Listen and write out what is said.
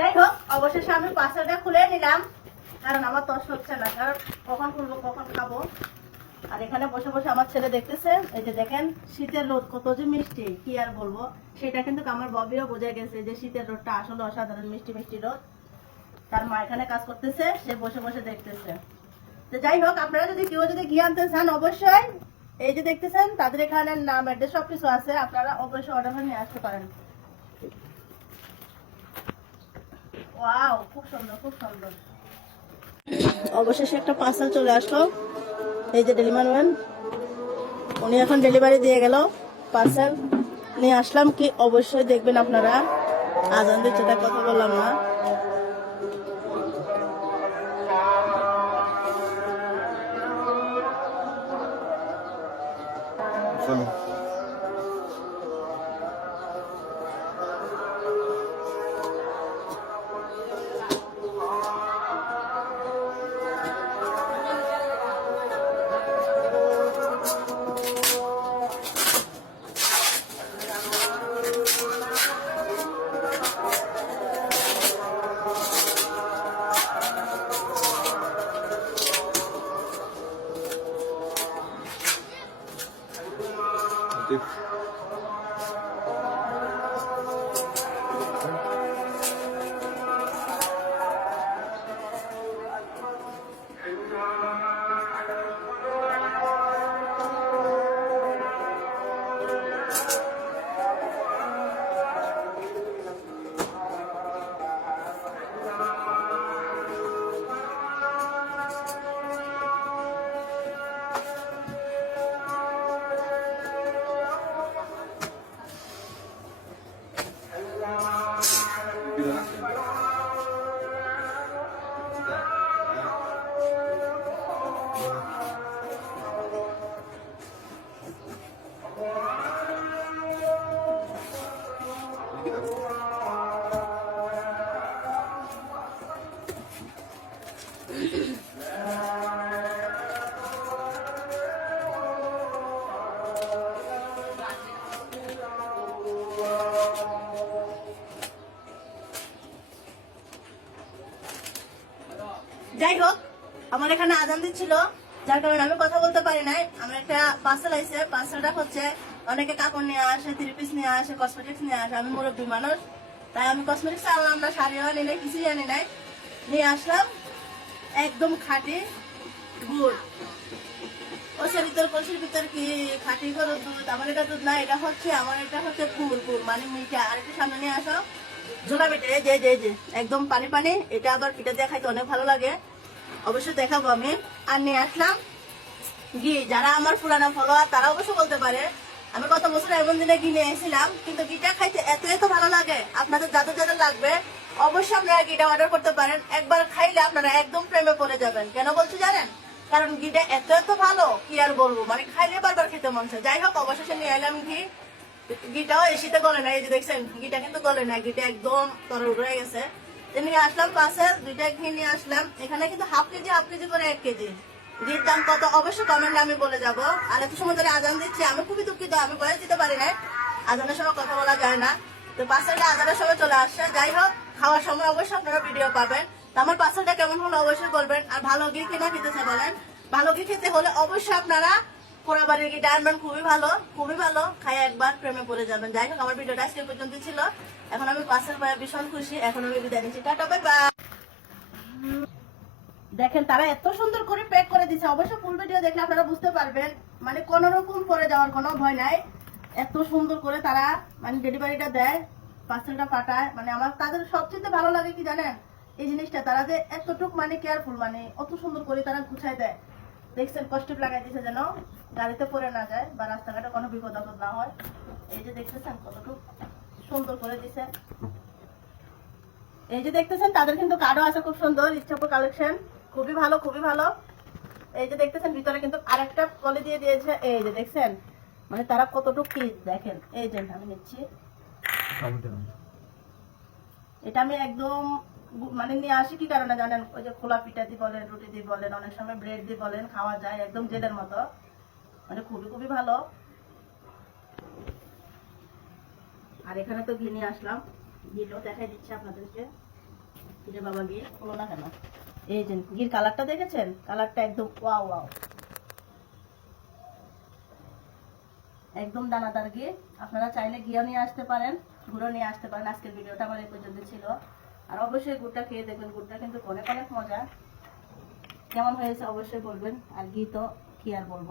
যাই হোক, অবশেষে আমি পার্সেলটা খুলে নিলাম। কারণ আমার তস হচ্ছে না, কারণ কখন খুলবো, কখন খাব? আর এখানে বসে বসে আমার ছেলে দেখতেছে, এই যে দেখেন, শীতের রোদ, কত যে মিষ্টি, কি আর বলব? সেটা কিন্তু আমার ববিও বোঝা গেছে যে শীতের রোদটা আসলে অসাধারণ, মিষ্টি মিষ্টি রোদ। তার মা এখানে কাজ করতেছে, সে বসে বসে দেখতেছে। তো যাই হোক, আপনারা যদি কেউ যদি ঘি আনতে চান, অবশ্যই এই যে দেখতেছেন, তাদের এখানে নাম অ্যাড্রেস সব কিছু আছে, আপনারা অবশ্যই অর্ডার নিয়ে আসতে পারেন। ওয়াও খুব সুন্দর খুব সুন্দর। অবশেষে একটা পার্সেল চলে আসলো। এই যে ডেলিভারি ম্যান উনি এখন ডেলিভারি দিয়ে গেল পার্সেল নিয়ে আসলাম কি অবশ্যই দেখবেন আপনারা। আজান দিচ্ছে তার কথা বললাম না। চলো ಇದನ್ನ যাই হোক আমার এখানে আজান দিচ্ছিল যার কারণে আমি কথা বলতে পারি নাই। আমার একটা পার্সেল আইছে পার্সেলটা হচ্ছে অনেকে কাপড় নিয়ে আসে থ্রি পিস নিয়ে আসে কসমেটিক্স নিয়ে আসে আমি মুরব্বী মানুষ। তাই আমি কসমেটিক্স আনলাম না শাড়িও আনি নাই কিছুই আনি নাই। নিয়ে আসলাম একদম খাঁটি গুড় ওসের ভিতর কলসির ভিতর কি খাঁটি গরুর দুধ? আমার এটা দুধ না এটা হচ্ছে আমার এটা হচ্ছে গুড় গুড় মানে মিঠা। আর একটু সামনে নিয়ে আসো। ঝোলা এই যে যে, যে একদম পানি পানি। এটা আবার পিঠা দিয়ে খাইতে অনেক ভালো লাগে। অবশ্যই দেখাবো আমি। আর নিয়ে আসলাম। ঘি যারা আমার পুরানা ফলোয়ার তারা অবশ্য বলতে পারে, আমি গত বছর এমন দিনে ঘি নিয়ে এসেছিলাম, কিন্তু ঘিটা খাইতে এত এত ভালো লাগে, আপনাদের যাদের যাদের লাগবে, অবশ্যই আপনারা ঘিটা অর্ডার করতে পারেন। একবার খাইলে আপনারা একদম প্রেমে পড়ে যাবেন। কেন বলছি জানেন? কারণ ঘিটা এত এত ভালো, কি আর বলব? মানে খাইলে বারবার খেতে মন চায়। যাই হোক, অবশেষে নিয়ে এলাম ঘি ঘিটাও এসিতে গলে না এই যে দেখছেন ঘিটা কিন্তু গলে না ঘিটা একদম তরল রয়ে গেছে। নিয়ে আসলাম পাশে, দুইটা ঘি নিয়ে আসলাম। এখানে কিন্তু হাফ কেজি হাফ কেজি করে এক কেজি। ঘির দাম কত? অবশ্যই কমেন্টে আমি বলে যাব। আর এত সময় ধরে আজান দিচ্ছি, আমি খুবই দুঃখিত, আমি বয়স দিতে পারি না আজানের সময় কথা বলা যায় না। তো পার্সেলটা আজানের সময় চলে আসছে, যাই হোক, খাওয়ার সময় অবশ্যই আপনারা ভিডিও পাবেন। আমার পার্সেলটা কেমন হলো অবশ্যই বলবেন। আর ভালো ঘি কিনা খেতেছে বলেন। ভালো ঘি খেতে হলে অবশ্যই আপনারা পোড়াবাড়ির ঘি ডায়মন্ড? খুবই ভালো খুবই ভালো। খাই একবার প্রেমে পড়ে যাবেন। যাই হোক, আমার ভিডিওটা আজকে পর্যন্ত ছিল। এখন আমি পার্সেল পাওয়া ভীষণ খুশি। এখন আমি বিদায় নিচ্ছি। Tata, bye bye. দেখেন, তারা এত সুন্দর করে প্যাক করে দিছে অবশ্য ফুল ভিডিও দেখলে আপনারা বুঝতে পারবেন। মানে কোন রকম পরে যাওয়ার কোনো ভয় নাই। এত সুন্দর করে তারা মানে ডেলিভারিটা দেয় পার্সেলটা পাঠায়। মানে আমার তাদের সবচেয়ে ভালো লাগে কি জানেন? এই জিনিসটা, তারা যে এতটুক মানে কেয়ারফুল মানে অত সুন্দর করে তারা গুছায় দেয়। দেখছেন কষ্ট লাগাই দিছে যেন। গাড়িতে পড়ে না যায় বা রাস্তাঘাটে কোনো বিপদ আপদ না হয়। এই যে দেখতেছেন কতটুক সুন্দর করে দিছে। এই যে দেখতেছেন তাদের কিন্তু কার্ডও আছে খুব সুন্দর ইচ্ছাপুর কালেকশন খুবই ভালো খুবই ভালো। এই যে দেখতেছেন ভিতরে কিন্তু আরেকটা কলে দিয়ে দিয়েছে। এই যে দেখছেন মানে তারা কতটুকু কি দেখেন? এই যে আমি নিচ্ছি। এটা আমি একদম মানে নিয়ে আসি কি কারণে জানেন? ওই যে খোলা পিঠা দিয়ে বলেন রুটি দিয়ে বলেন অনেক সময় ব্রেড দিয়ে বলেন খাওয়া যায় একদম জেলের মতো। মানে খুবই খুবই ভালো। আর এখানে তো ঘি নিয়ে আসলাম। ঘিটাও দেখাই দিচ্ছি আপনাদেরকে। যে বাবা গিয়ে হলো না কেন? এই যে গির কালারটা দেখেছেন? কালারটা একদম ওয়াও ওয়াও। একদম দানাদার ঘি আপনারা চাইলে ঘিও নিয়ে আসতে পারেন, গুঁড়ো নিয়ে আসতে পারেন। আজকের ভিডিওটা আমার এই পর্যন্ত ছিল। আর অবশ্যই গুড়টা খেয়ে দেখবেন। গুড়টা কিন্তু অনেক অনেক মজা। কেমন হয়েছে অবশ্যই বলবেন। আর ঘি তো কি আর বলব?